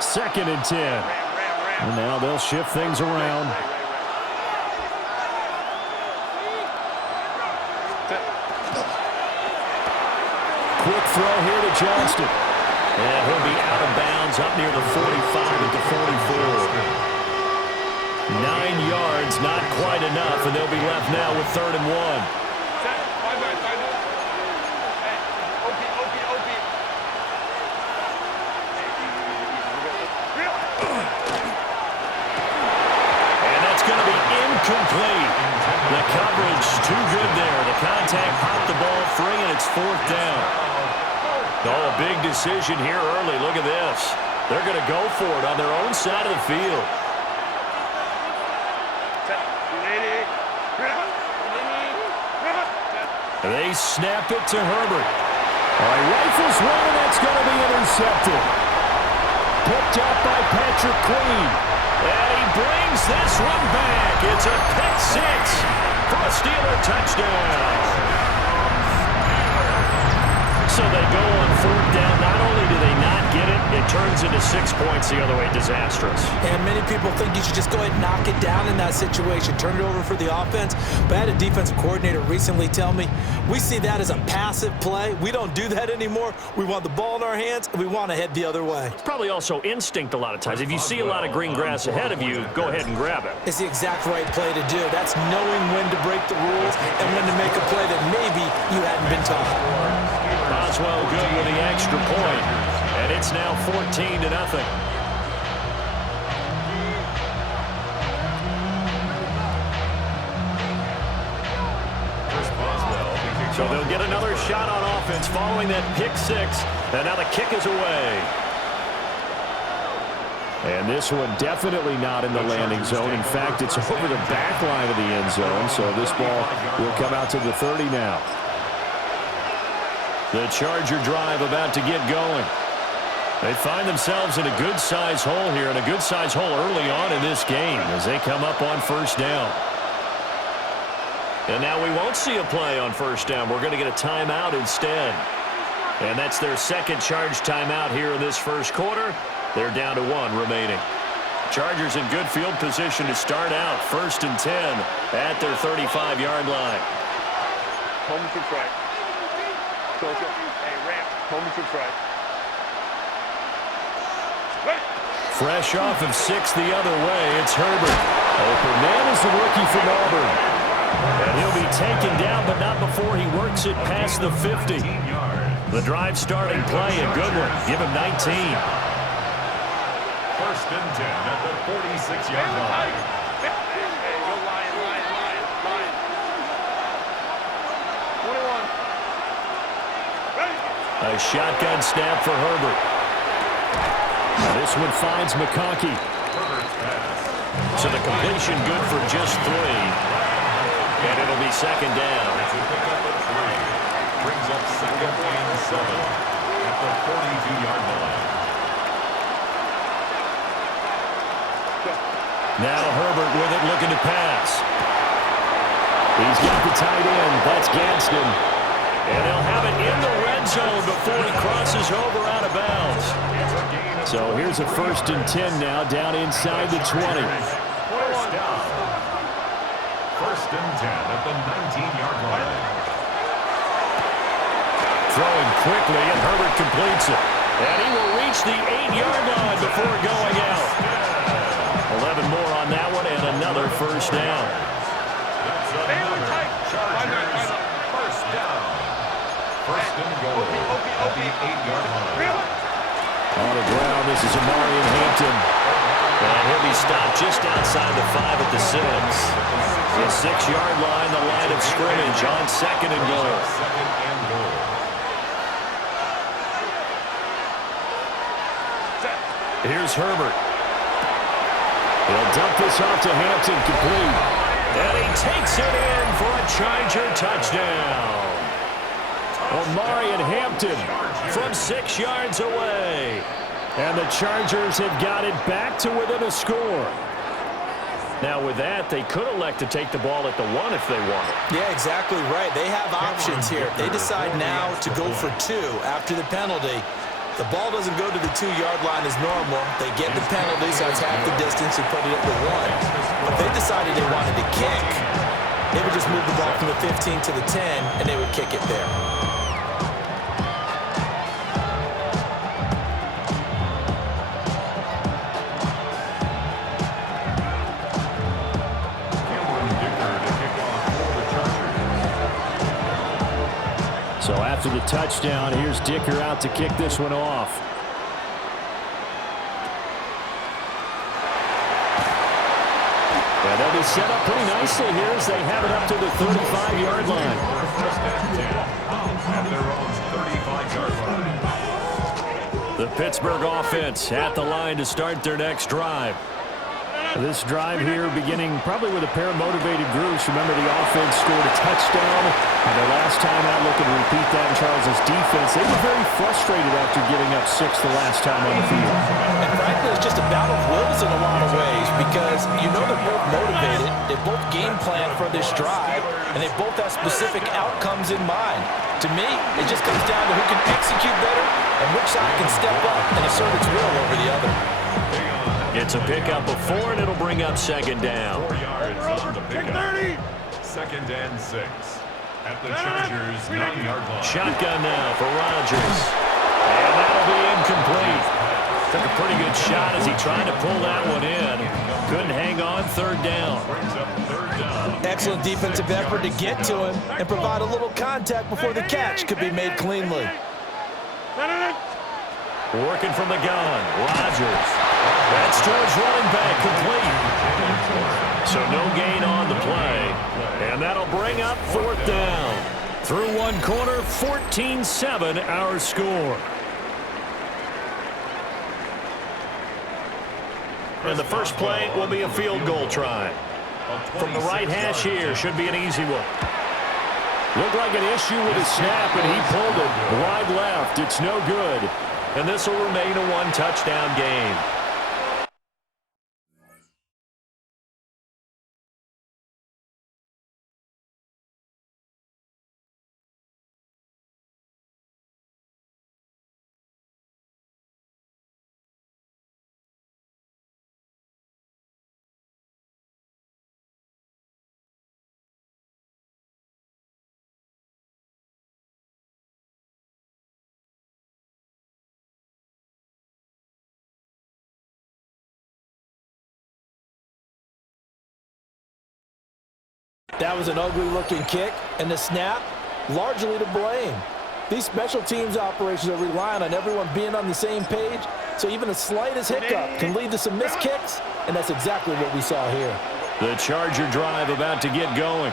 2nd and 10. And now they'll shift things around. Quick throw here to Johnston. And he'll be out of bounds up near the 45 at the 44. 9 yards, not quite enough, and they'll be left now with 3rd and 1. Complete. The coverage too good there. The contact popped the ball free, and it's 4th down. Oh, a big decision here early. Look at this. They're going to go for it on their own side of the field. They snap it to Herbert. All right, rifles one, and that's going to be intercepted. Picked up by Patrick Queen. And he brings this one back. It's a pick 6 for a Steeler touchdown. So they go on 4th down. Not only do they not get it, it turns into 6 points the other way. Disastrous. And many people think you should just go ahead and knock it down in that situation. Turn it over for the offense. But I had a defensive coordinator recently tell me, we see that as a passive play. We don't do that anymore. We want the ball in our hands, and we want to head the other way. It's probably also instinct a lot of times. If you see a lot of green grass ahead of you, go ahead and grab it. It's the exact right play to do. That's knowing when to break the rules and when to make a play that maybe you hadn't been taught. Boswell good with the extra point, and it's now 14-0. So they'll get another shot on offense following that pick 6, and now the kick is away. And this one definitely not in the landing zone. In fact, it's over the back line of the end zone, so this ball will come out to the 30 now. The Charger drive about to get going. They find themselves in a good-sized hole here, and a good-sized hole early on in this game as they come up on 1st down. And now we won't see a play on 1st down. We're going to get a timeout instead. And that's their 2nd charge timeout here in this 1st quarter. They're down to 1 remaining. Chargers in good field position to start out. 1st and 10 at their 35-yard line. Home to right. Hey, ramp. Home to right. Fresh off of 6 the other way, it's Herbert. Open man is the rookie from Auburn. And he'll be taken down, but not before he works it past the 50. The drive starting play, a good one. Give him 19. 1st and 10 at the 46-yard line. Hey, go Lion. 21. A shotgun snap for Herbert. Now this one finds McConkey. So the completion good for just 3. And it'll be 2nd down. Brings up 2nd and 7 at the 42-yard line. Now Herbert with it, looking to pass. He's got the tight end. That's Gadsden. And they'll have it in the red zone before he crosses over out of bounds. So here's a 1st and 10 now, down inside the 20. 1st down. 1st and 10 at the 19-yard line. Throwing quickly, and Herbert completes it. And he will reach the 8-yard line before going out. 11 more on that one, and another 1st down. That's another Chargers 1st down. 1st and goal at the 8-yard line. On the ground, this is Amarian Hampton. And he'll be stopped just outside the 5 at the 6. The 6-yard line, the line of scrimmage on 2nd and goal. 2nd and goal. Here's Herbert. He'll dump this off to Hampton, complete. And he takes it in for a Charger touchdown. Amarian Hampton from 6 yards away. And the Chargers have got it back to within a score. Now with that, they could elect to take the ball at the 1 if they wanted. Yeah, exactly right. They have options here. If they decide now to go for 2 after the penalty, The ball doesn't go to the 2-yard line as normal. They get the penalty, so it's half the distance and put it at the 1. But they decided they wanted to kick. They would just move the ball from the 15 to the 10, and they would kick it there. So after the touchdown, here's Dicker out to kick this one off. Yeah, they'll be set up pretty nicely here as they have it up to the 35-yard line. First and 10 at their own 35-yard line. The Pittsburgh offense at the line to start their next drive. This drive here beginning probably with a pair of motivated groups. Remember, the offense scored a touchdown. And their last time out, looking to repeat that in Charles' defense. They were very frustrated after giving up 6 the last time on the field. And frankly, it's just a battle of wills in a lot of ways because you know they're both motivated. They both game plan for this drive, and they both have specific outcomes in mind. To me, it just comes down to who can execute better and which side can step up and assert its will over the other. It's a pickup of 4, and it'll bring up second down. 4 yards on the pickup. Second and 6 at the Chargers' 9-yard line. Shotgun now for Rodgers. And that'll be incomplete. Took a pretty good shot as he tried to pull that one in. Couldn't hang on, third down. Brings up third down. Excellent defensive effort to get to him and provide a little contact before the catch could be made cleanly. Working from the gun, Rodgers. That's towards running back, complete. So no gain on the play. And that'll bring up fourth down. Through one quarter, 14-7 our score. And the first play will be a field goal try. From the right hash here, should be an easy one. Looked like an issue with his snap, and he pulled it wide left. It's no good. And this will remain a one-touchdown game. That was an ugly-looking kick, and the snap, largely to blame. These special teams operations are relying on everyone being on the same page, so even the slightest hiccup can lead to some missed kicks, and that's exactly what we saw here. The Charger drive about to get going.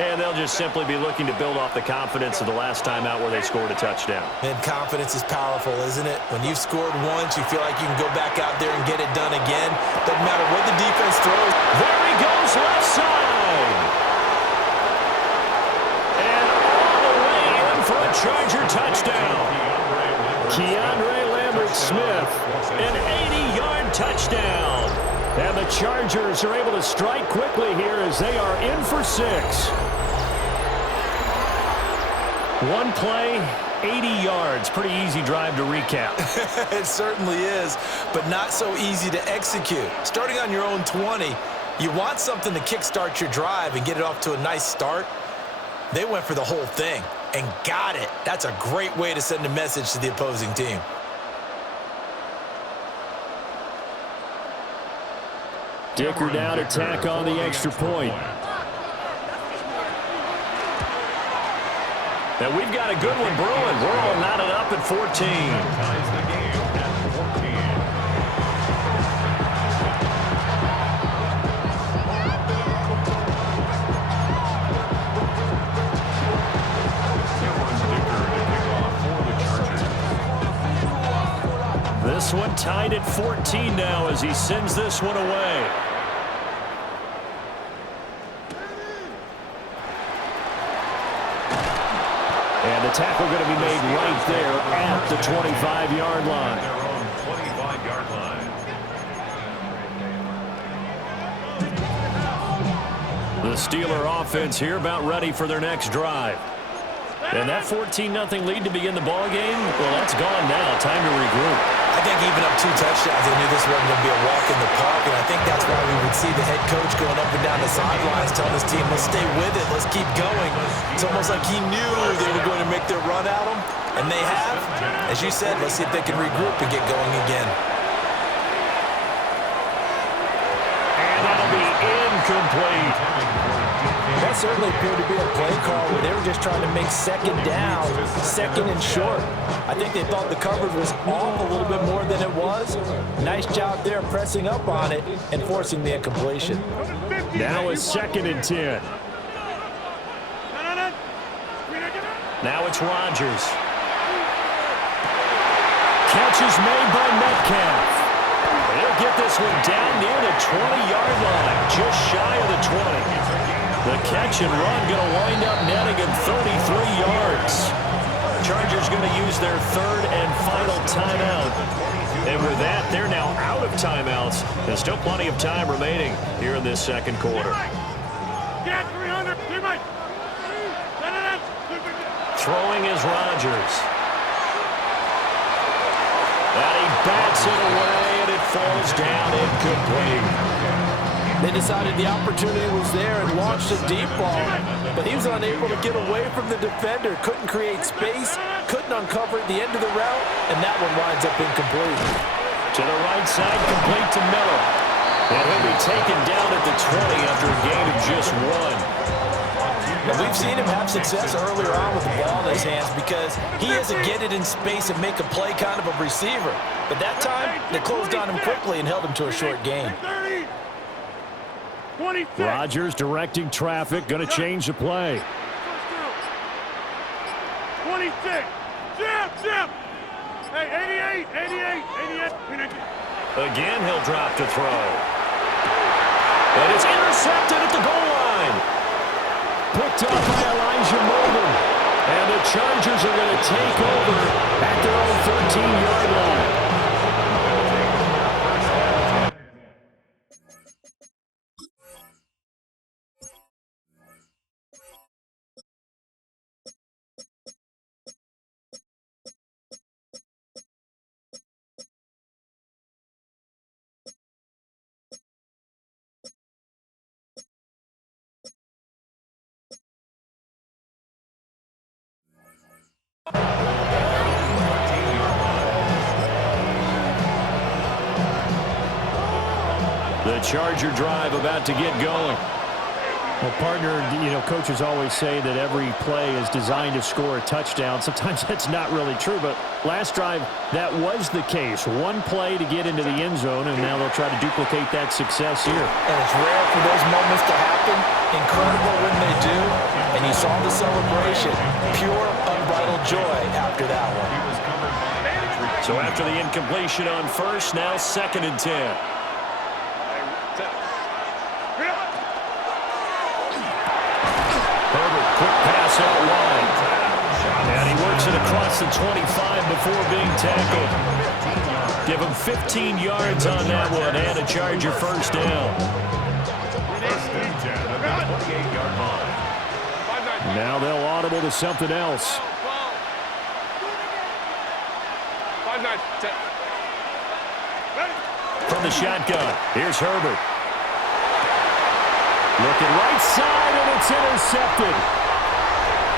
And they'll just simply be looking to build off the confidence of the last time out where they scored a touchdown. And confidence is powerful, isn't it? When you've scored once, you feel like you can go back out there and get it done again. Doesn't matter what the defense throws. There he goes, left side. And all the way in for a Charger touchdown. Keandre Lambert-Smith, an 80-yard touchdown. And the Chargers are able to strike quickly here as they are in for 6. One play, 80 yards. Pretty easy drive to recap. It certainly is, but not so easy to execute. Starting on your own 20, you want something to kickstart your drive and get it off to a nice start. They went for the whole thing and got it. That's a great way to send a message to the opposing team. Dicker down to tack on the extra point. And we've got a good one brewing. We're all knotted up at 14. Ties the game at 14. This one tied at 14 now as he sends this one away. And the tackle going to be made right there at the 25-yard line. Their own 25-yard line. The Steeler offense here about ready for their next drive. And that 14-0 lead to begin the ball game, well, that's gone now. Time to regroup. I think even up 2 touchdowns, they knew this wasn't going to be a walk in the park, and I think that's why we would see the head coach going up and down the sidelines telling his team, let's stay with it, let's keep going. It's almost like he knew they were going to make their run at him, and they have. As you said, let's see if they can regroup and get going again. And that'll be incomplete. That certainly appeared to be a play call where they were just trying to make second down, second and short. I think they thought the coverage was off a little bit more than it was. Nice job there pressing up on it and forcing the incompletion. Now a 2nd and 10. Now it's Rodgers. Catch is made by Metcalf. He'll get this one down near the 20-yard line, just shy of the 20. The catch and run going to wind up netting him 33 yards. Chargers going to use their 3rd and final timeout. And with that, they're now out of timeouts. There's still plenty of time remaining here in this 2nd quarter. Throwing is Rodgers. And he bats it away, and it falls down incomplete. They decided the opportunity was there and launched a deep ball, but he was unable to get away from the defender, couldn't create space, couldn't uncover at the end of the route, and that one winds up incomplete. To the right side, complete to Miller. And he'll be taken down at the 20 after a gain of just 1. And we've seen him have success earlier on with the ball in his hands because he has to get it in space and make a play kind of a receiver. But that time, they closed on him quickly and held him to a short gain. Rodgers directing traffic, going to change the play. 26. Jab. Hey, 88. Again, he'll drop to throw. And it's intercepted at the goal line. Picked up by Elijah Molden. And the Chargers are going to take over at their own 13-yard line. The Charger drive about to get going. Well, partner, coaches always say that every play is designed to score a touchdown. Sometimes that's not really true, but last drive, that was the case. One play to get into the end zone, and now they'll try to duplicate that success here. And it's rare for those moments to happen. Incredible when they do. And you saw the celebration. Pure, unbridled joy after that one. So after the incompletion on first, now 2nd and 10. Quick pass out wide. And he works it across the 25 before being tackled. Give him 15 yards on that one and a Charger first down. Now they'll audible to something else. From the shotgun, here's Herbert. Looking right side, and it's intercepted.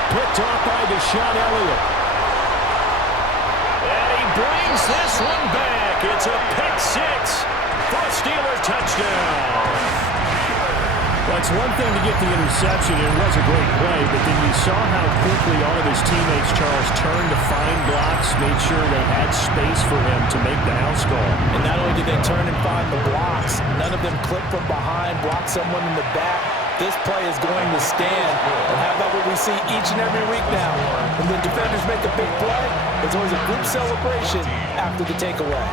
Picked off by Deshaun Elliott. And he brings this one back. It's a pick 6 for a Steeler touchdown. Well, it's one thing to get the interception, and it was a great play, but then you saw how quickly all of his teammates, Charles, turned to find blocks, made sure they had space for him to make the house call. And not only did they turn and find the blocks, none of them clipped from behind, blocked someone in the back. This play is going to stand. And how about what we see each and every week now? When the defenders make a big play, there's always a group celebration after the takeaway.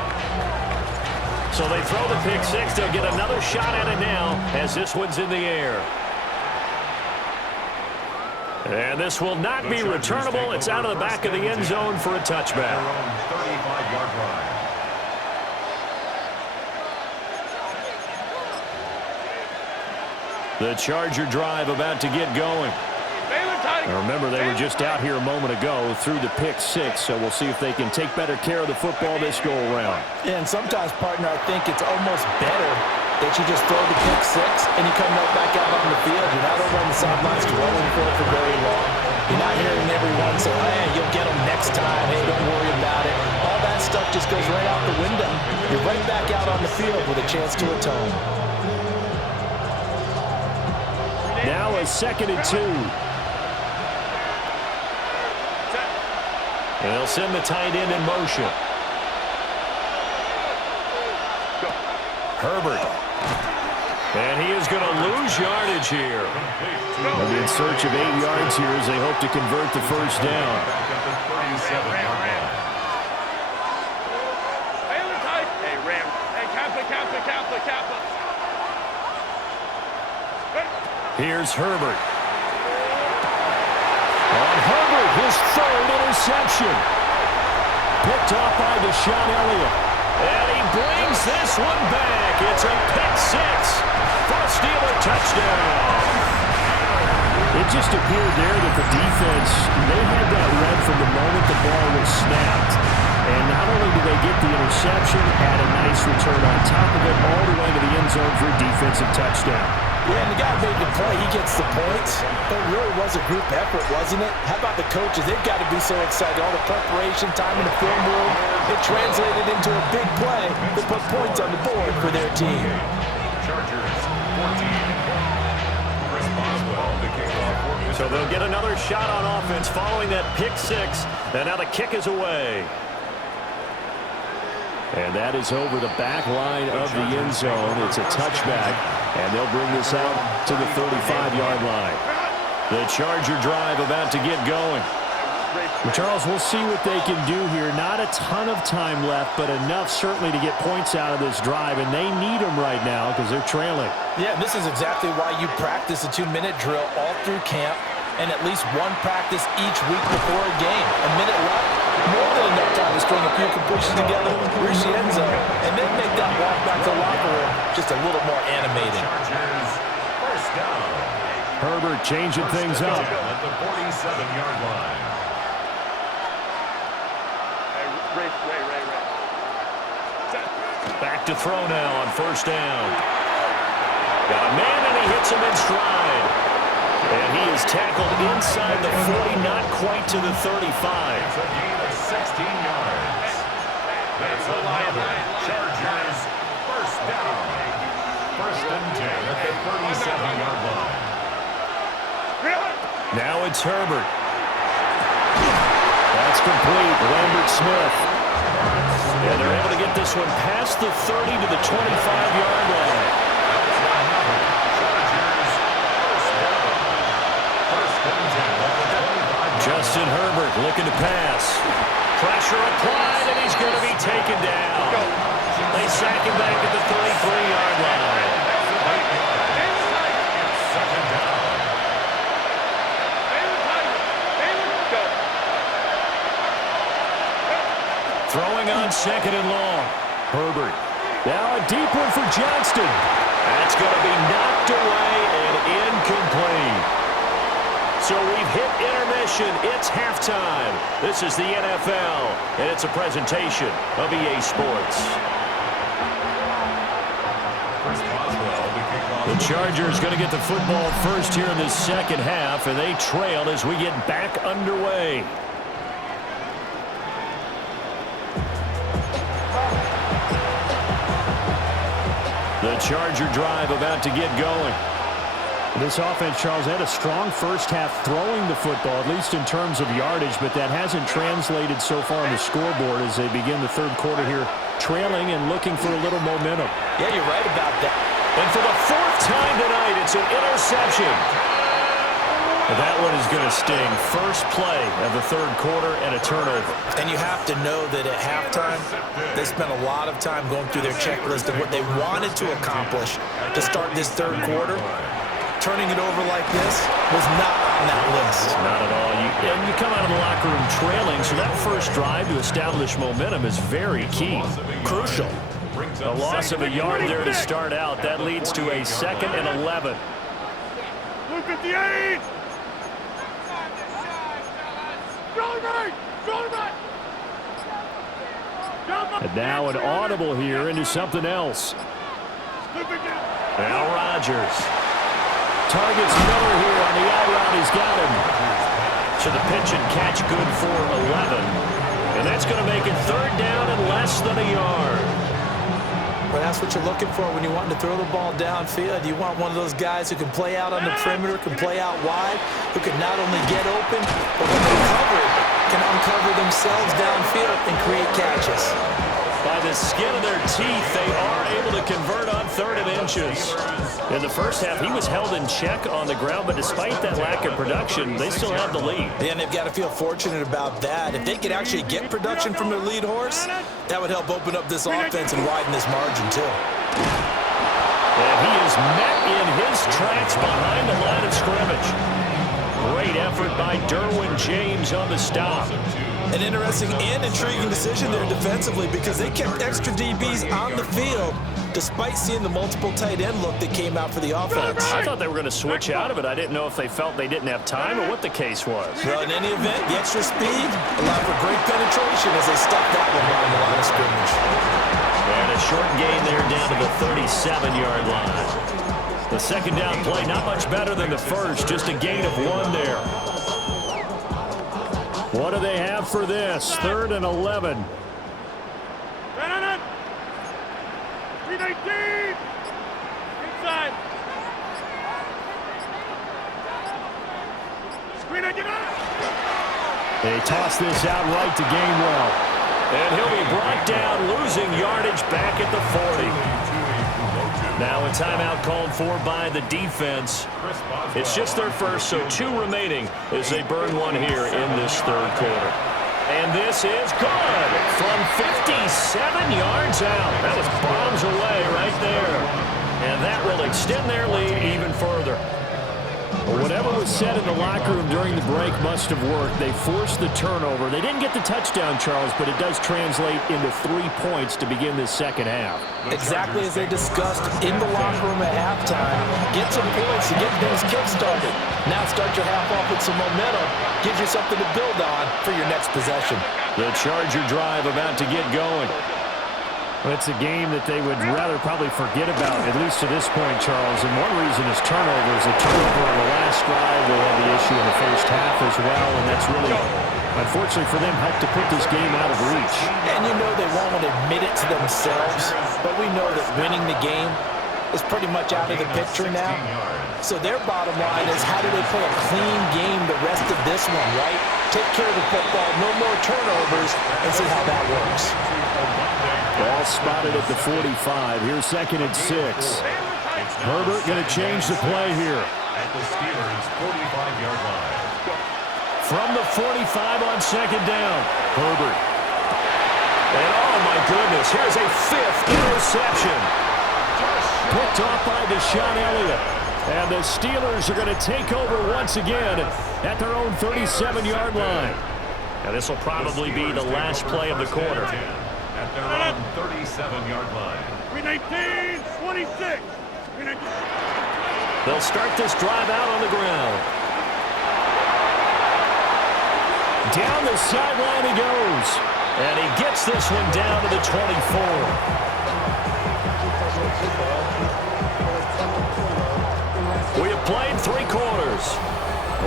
So they throw the pick 6. They'll get another shot at it now as this one's in the air. And this will not be returnable. It's out of the back of the end zone for a touchback. 35-yard line. The Charger drive about to get going. Now remember, they were just out here a moment ago through the pick six, so we'll see if they can take better care of the football this go-around. Yeah, and sometimes, partner, I think it's almost better that you just throw the pick six and you come right back out on the field. You're not over on the sidelines dwelling for it for very long. You're not hearing everyone say, hey, you'll get them next time. Hey, don't worry about it. All that stuff just goes right out the window. You're right back out on the field with a chance to atone. Now a 2nd and 2. And they'll send the tight end in motion. Herbert. And he is going to lose yardage here. They'll be in search of 8 yards here as they hope to convert the first down. Here's Herbert. On Herbert, his 3rd interception. Picked off by Deshaun Elliott. And he brings this one back. It's a pick six for a Steeler touchdown. It just appeared there that the defense, they had that read from the moment the ball was snapped. And not only do they get the interception, had a nice return on top of it, all the way to the end zone for a defensive touchdown. Yeah, and the guy made the play. He gets the points. But it really was a group effort, wasn't it? How about the coaches? They've got to be so excited. All the preparation, time in the film room, it translated into a big play that put points on the board for their team. Chargers, 14. Chris Boswell, the kickoff. So they'll get another shot on offense following that pick six. And now the kick is away. And that is over the back line of the end zone. It's a touchback, and they'll bring this out to the 35-yard line. The Charger drive about to get going. Well, Charles, we'll see what they can do here. Not a ton of time left, but enough certainly to get points out of this drive, and they need them right now because they're trailing. Yeah, this is exactly why you practice a 2-minute drill all through camp and at least one practice each week before a game. A minute left. More than enough time to string a few completions together, reach the end zone, and then make that walk back to the locker room just a little more animated. Chargers, first down. Herbert changing things up. At the 47-yard line. Back to throw now on first down. Got a man, and he hits him in stride. And he is tackled inside the 40, not quite to the 35. It's a gain of 16 yards. That's another Chargers first down. First and 10 at the 37-yard line. Now it's Herbert. That's complete. Lambert Smith. And they're able to get this one past the 30 to the 25-yard line. Justin Herbert looking to pass. Pressure applied, and he's going to be taken down. They sack him back at the 33-yard line. Second down. Throwing on 2nd and long. Herbert. Now a deep one for Johnston. That's going to be knocked away and incomplete. So we've hit intermission. It's halftime. This is the NFL, and it's a presentation of EA Sports. Chris Boswell, the kickoff. The Chargers going to get the football first here in the second half, and they trail as we get back underway. The Charger drive about to get going. This offense, Charles, had a strong first half throwing the football, at least in terms of yardage, but that hasn't translated so far on the scoreboard as they begin the third quarter here, trailing and looking for a little momentum. Yeah, you're right about that. And for the 4th time tonight, it's an interception. That one is going to sting. First play of the third quarter and a turnover. And you have to know that at halftime, they spent a lot of time going through their checklist of what they wanted to accomplish to start this third quarter. Turning it over like this was not on that list. Not at all. And you come out of the locker room trailing, so that first drive to establish momentum is very key. Crucial. A loss of a yard there to start out. That leads to a 2nd and 11. Look at the 8! And now an audible here into something else. Now Rodgers. Targets Miller here on the out route. He's got him. To the pitch and catch, good for 11. And that's going to make it third down and less than a yard. Well, that's what you're looking for when you want to throw the ball downfield. You want one of those guys who can play out on the perimeter, can play out wide, who can not only get open, but when they cover it, can uncover themselves downfield and create catches. By the skin of their teeth, they are able to convert on third and inches. In the first half, he was held in check on the ground, but despite that lack of production, they still have the lead. And they've got to feel fortunate about that. If they could actually get production from their lead horse, that would help open up this offense and widen this margin, too. And he is met in his tracks behind the line of scrimmage. Great effort by Derwin James on the stop. An interesting and intriguing decision there defensively because they kept extra DBs on the field despite seeing the multiple tight end look that came out for the offense. I thought they were going to switch out of it. I didn't know if they felt they didn't have time or what the case was. Well, in any event, the extra speed allowed for great penetration as they stuffed that one behind the line of scrimmage. And a short gain there down to the 37-yard line. The second down play, not much better than the first, just a gain of 1 there. What do they have for this? 3rd and 11. Inside. They toss this out right to Gainwell. And he'll be brought down, losing yardage back at the 40. Now a timeout called for by the defense. It's just their first, so 2 remaining as they burn one here in this third quarter. And this is good from 57 yards out. That was bombs away right there. And that will extend their lead even further. Well, whatever was said in the locker room during the break must have worked. They forced the turnover. They didn't get the touchdown, Charles, but it does translate into 3 points to begin this second half. Exactly as they discussed in the locker room at halftime. Get some points to get things kick-started. Now start your half off with some momentum. Gives you something to build on for your next possession. The Charger drive about to get going. It's a game that they would rather probably forget about, at least to this point, Charles. And one reason is turnovers. A turnover on the last drive. They had the issue in the first half as well, and that's really, unfortunately for them, helped to put this game out of reach. And you know they won't admit it to themselves, but we know that winning the game is pretty much out of the picture now. So their bottom line is, how do they play a clean game the rest of this one, right? Take care of the football, no more turnovers, and see how that works. Ball spotted at the 45. Here's 2nd and 6. Herbert going to change the play here. At the Steelers' 45-yard line. From the 45 on 2nd down. Herbert. And oh my goodness, here's a 5th interception. Picked off by Deshaun Elliott. And the Steelers are going to take over once again at their own 37-yard line. Now this will probably be the last play of the quarter. At their own 37-yard line. 26. They'll start this drive out on the ground. Down the sideline he goes. And he gets this one down to the 24. We have played 3 quarters.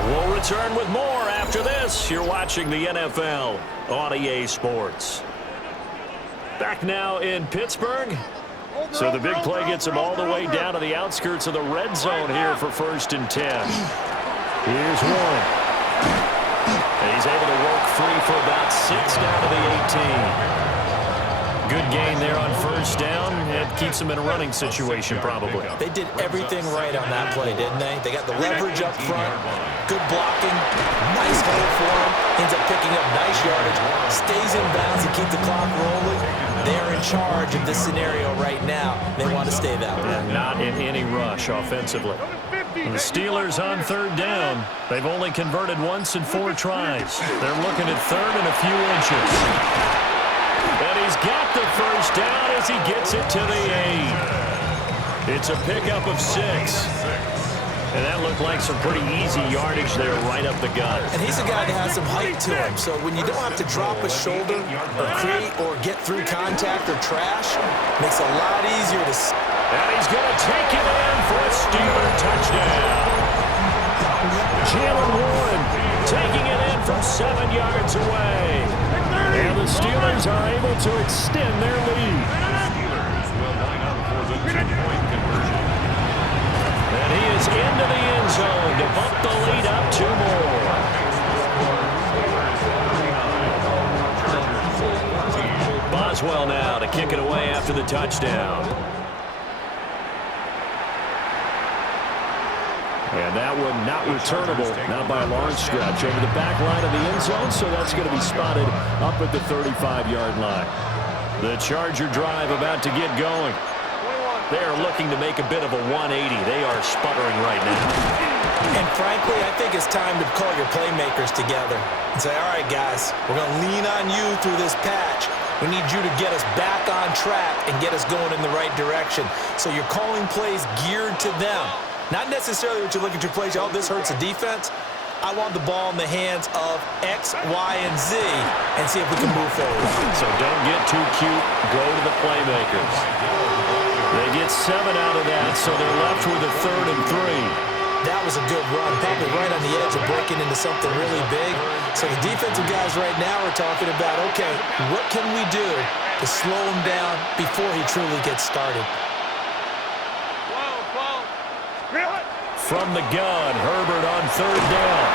We'll return with more after this. You're watching the NFL on EA Sports. Back now in Pittsburgh. So the big play gets him all the way down to the outskirts of the red zone here for 1st and 10. Here's one. And he's able to work free for about 6 down to the 18. Good gain there on 1st down. It keeps him in a running situation probably. They did everything right on that play, didn't they? They got the leverage up front, good blocking, nice hole for him, ends up picking up nice yardage, stays in bounds to keep the clock rolling. They're in charge of this scenario right now. They want to stay that way. And not in any rush offensively. And the Steelers on 3rd down. They've only converted once in 4 tries. They're looking at 3rd and a few inches. And he's got the 1st down as he gets it to the 8. It's a pickup of 6. And that looked like some pretty easy yardage there right up the gut. And he's a guy that has some height to him, so when you don't have to drop a shoulder or create or get through contact or trash, it makes it a lot easier to... And he's going to take it in for a Steeler touchdown. Jalen Warren taking it in from 7 yards away. And the Steelers are able to extend their lead. Steelers will line up for the 2-point conversion. And he is into the end zone to bump the lead up 2 more. Boswell now to kick it away after the touchdown. And that one not returnable, not by a long stretch, over the back line of the end zone, so that's going to be spotted up at the 35-yard line. The Charger drive about to get going. They are looking to make a bit of a 180. They are sputtering right now. And frankly, I think it's time to call your playmakers together and say, all right, guys, we're going to lean on you through this patch. We need you to get us back on track and get us going in the right direction. So you're calling plays geared to them. Not necessarily what you look at your plays, oh, this hurts the defense. I want the ball in the hands of X, Y, and Z and see if we can move forward. So don't get too cute. Go to the playmakers. They get 7 out of that, so they're left with a 3rd and 3. That was a good run, probably right on the edge of breaking into something really big. So the defensive guys right now are talking about, okay, what can we do to slow him down before he truly gets started? From the gun, Herbert on 3rd down.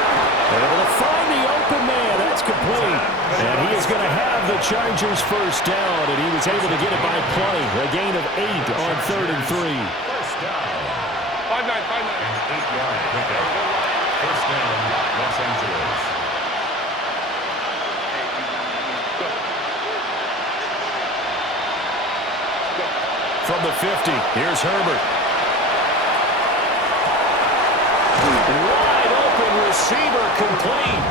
Able to find the open man. That's complete. And he is going to have the Chargers first down, and he was able to get it by play. A gain of 8 on 3rd and 3. First down. 5-9. 8-yard pickup. First down, Los Angeles. From the 50, here's Herbert. Wide open receiver complete.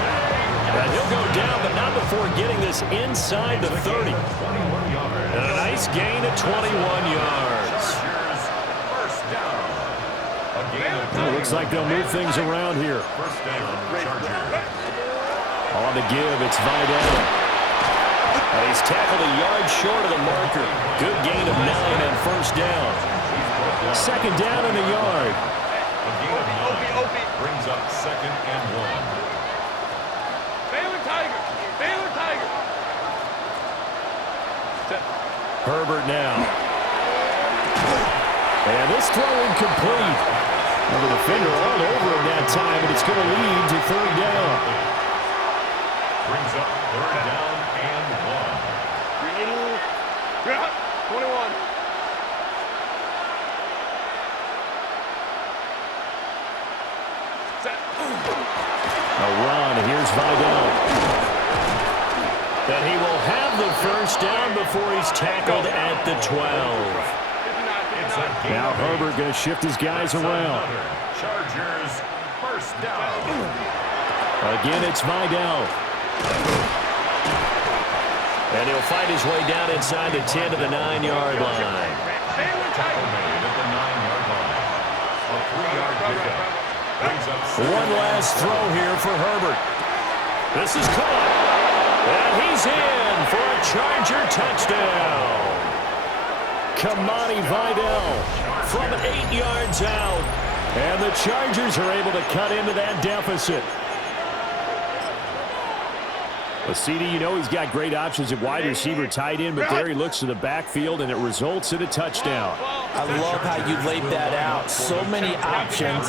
And he'll go down, but not before getting this inside the 30. And a nice gain of 21 yards. First down. It looks like they'll move things around here. First down, Chargers. On the give, it's Vidal. And he's tackled a yard short of the marker. Good gain of 9 on first down. 2nd down in the yard. A gain of 9 brings up 2nd and 1. Baylor Tiger. Herbert now. And this throw incomplete. The defender all over him that time, and it's going to lead to 3rd down. Brings up 3rd down and 1. 21. A run. Here's Vidal. And he will have the first down before he's tackled at the 12. Now Herbert going to shift his guys around. Chargers first down. Again, it's Vidal. And he'll fight his way down inside the 10 to the 9-yard line. Tackle made at the 9-yard line. A 3-yard pickup. Brings up One last throw here for Herbert. This is caught. And he's in for a Charger touchdown. Kamani Vidal from 8 yards out. And the Chargers are able to cut into that deficit. Well, CD, you know he's got great options at wide receiver, tight end, but there he looks to the backfield, and it results in a touchdown. I love how you laid that out. So many options.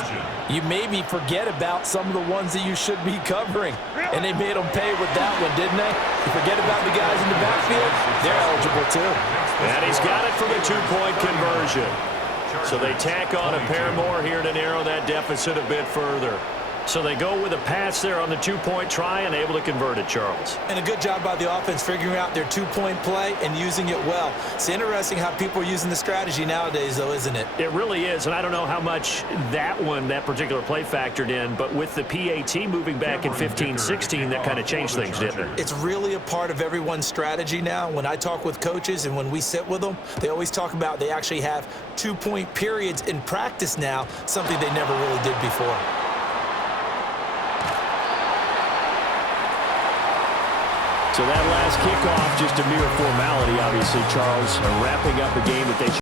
You made me forget about some of the ones that you should be covering. And they made them pay with that one, didn't they? You forget about the guys in the backfield, they're eligible too. And he's got it for the 2-point conversion. So they tack on a pair more here to narrow that deficit a bit further. So they go with a pass there on the two-point try and able to convert it, Charles. And a good job by the offense figuring out their two-point play and using it well. It's interesting how people are using the strategy nowadays, though, isn't it? It really is, and I don't know how much that particular play factored in, but with the PAT moving back in 15-16, that kind of changed things, didn't it? It's really a part of everyone's strategy now. When I talk with coaches and when we sit with them, they always talk about they actually have two-point periods in practice now, something they never really did before. So that last kickoff, just a mere formality, obviously, Charles, wrapping up a game that they